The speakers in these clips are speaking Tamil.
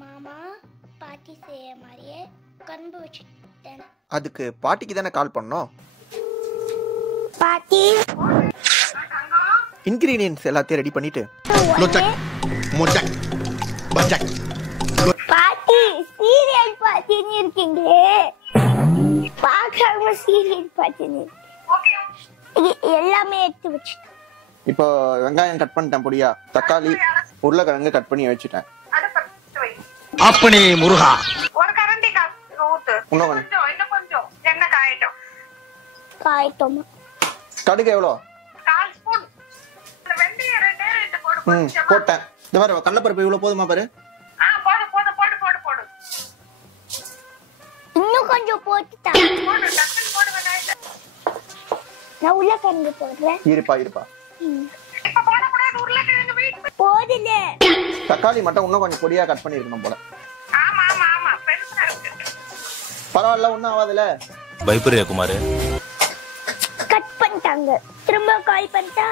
மாமா பாட்டி செய்ய மாதிரியே கரும்பு வச்சுட்டேன். அதுக்கு பாட்டிக்கு தானே கால் பண்ணோம். பாட்டி இன்கிரீடியன்ஸ் எல்லாத்தையும் ரெடி பண்ணிட்டு பாட்டி சீரியல் பாத்தின்னு இருக்கீங்களே, பார்க்காம சீரியல் பாத்தின்னு எல்லாமே எடுத்து வச்சுட்டேன். இப்போ வெங்காயம் கட் பண்ணிட்டேன் பொடியா, தக்காளி உருளைக்கிழங்கு கட் பண்ணி வச்சுட்டேன். அப்பனே முருகா ஒரு கரண்டி ஊத்து, இன்னும் கொஞ்சம் எண்ணெய் காயட்டும். காயட்டோமா? கடுகு எவ்வளோ? 1/4 ஸ்பூன். வெந்தயம் 2 போடு. போட்டேன். இந்த மாதிரி கடலைப்பருப்பு இவ்வளோ போதுமா பாரு. போடு போடு போடு போடு போடு. இன்னும் கொஞ்சம் போட்டுட்டா. போடு டக்குனு போடு வெங்காயத்தை. நான் உருளைக்கிழங்கு போடுறேன். இருப்பா இப்ப போடக்கூடாது, உருளைக்கிழங்கு வெயிட். போடுல தக்காளி மட்டும் இன்னும் கொஞ்சம் பொடியா கட் பண்ணிருக்கணும் போல. ஆமா ஆமா ஆமா பெருசா இருக்கு. பரவாயில்ல, ஒன்னும் ஆகாதுல. பயப்பரியா குமார்? கட் பண்ணிட்டாங்க, திரும்ப கால் பண்ணிட்டா.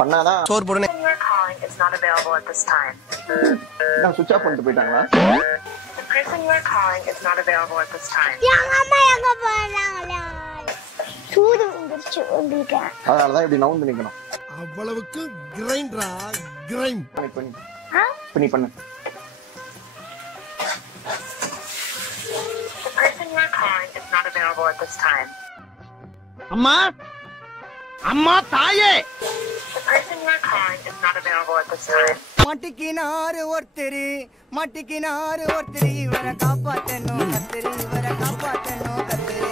பண்ணாதான் சோறு போடுனே. Your calling is not available at this time. நான் சுவிட்ச் ஆஃப் பண்ணிட்டு போயிட்டாங்களா? The person you are calling is not available at this time. எங்க அம்மா எங்க போறாங்களா? சூடு வந்துருச்சு உங்களுக்கு. அதனாலதான் இப்படி நவுந்து நிக்கணும். அவ்வளவுக்கு கிரைண்டரா கிரைண்ட் பண்ணு. The person you are calling is not available at this time. அம்மா அம்மா தாயே, The person you are calling is not available at this time. மாட்டிக்கினாரு ஒருத்தரு இவரை காப்பாத்தணும் கத்தரு, இவரை காப்பாத்தணும் கத்தரு.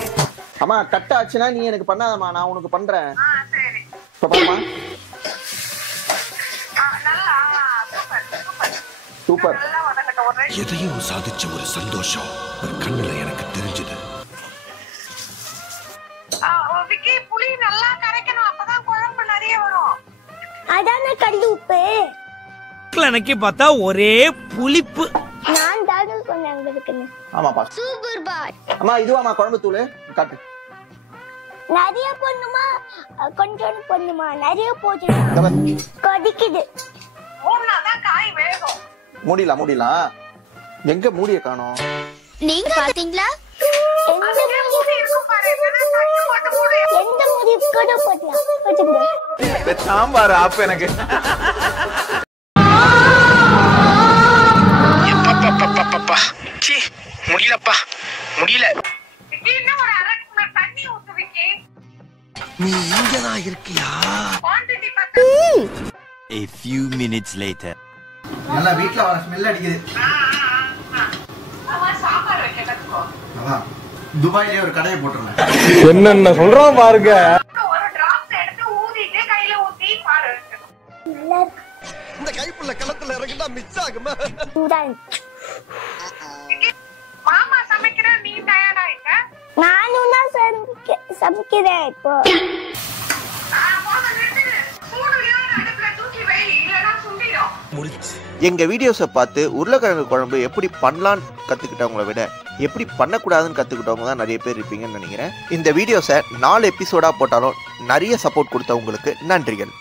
அம்மா கட் ஆச்சுன்னா நீ எனக்கு பண்ணாதம்மா, நான் உனக்கு பண்றேன். சரி. இப்ப பாருமா. நல்லா சூப்பர். நல்லா வதங்கட்டும். ஒரு ரெண்டு எதையும் சாதிச்ச ஒரு சந்தோஷம் ஒரு கண்ணுல எனக்கு தெரிஞ்சது. விக்கி புளி நல்லா கரைக்கணும், அப்பதான் குழம்பு நிறைய வரும். அதான கல் உப்பு. எனக்கு பார்த்தா ஒரே புளிப்பு. நான் தானே சொன்னேன் உங்களுக்கு. ஆமாப்பா. சூப்பர் பாய். அம்மா இதுவாமா குழம்பு தூள் காட்டு. நிறைய பொண்ணுமா கொஞ்சம் பொண்ணுமா? நிறைய போச்சுன்னா கொதிக்குது. மூணுனாதான் காய் வேகும். மூடிலாம். எங்க மூடிய காணோம்? நீங்க பாத்தீங்களா? எந்த முடி கூட போடலாம். சாம்பார் ஆப் எனக்கு. முடியல. விக்கி இன்னும் ஒரு அரை டம்ளர் தண்ணி ஊத்து விக்கி. நீ இங்கதான் இருக்கியா? குவாண்டிட்டி பார்த்தா A few minutes later. நல்லா வீட்ல வர ஸ்மெல் அடிக்குது. அவன் சாம்பார் வைக்க கத்துக்கோ. அதான் துபாயிலே ஒரு கடையை போட்டுறேன். என்னென்ன சொல்றான் பாருங்க. ஒரு டிராப்ஸ் எடுத்து ஊதிட்டு கையில ஊத்தி பாரு. நல்லா இருக்கு. இந்த கைப்புள்ள களத்துல இறங்கிட்டா மிஸ் ஆகுமா? மாமா சமைக்கிற, நீ டயர்டா இருக்க? நானும் தான் சமைக்கிறேன் இப்போ. எங்க வீடியோஸை பார்த்து உருளைக்கிழங்கு குழம்பு எப்படி பண்ணலான்னு கத்துக்கிட்டவங்கள விட எப்படி பண்ணக்கூடாதுன்னு கத்துக்கிட்டவங்க தான் நிறைய பேர் இருப்பீங்கன்னு நினைக்கிறேன். இந்த வீடியோஸை 4 எபிசோடா போட்டாலும் நிறைய சப்போர்ட் கொடுத்தவங்களுக்கு நன்றிகள்.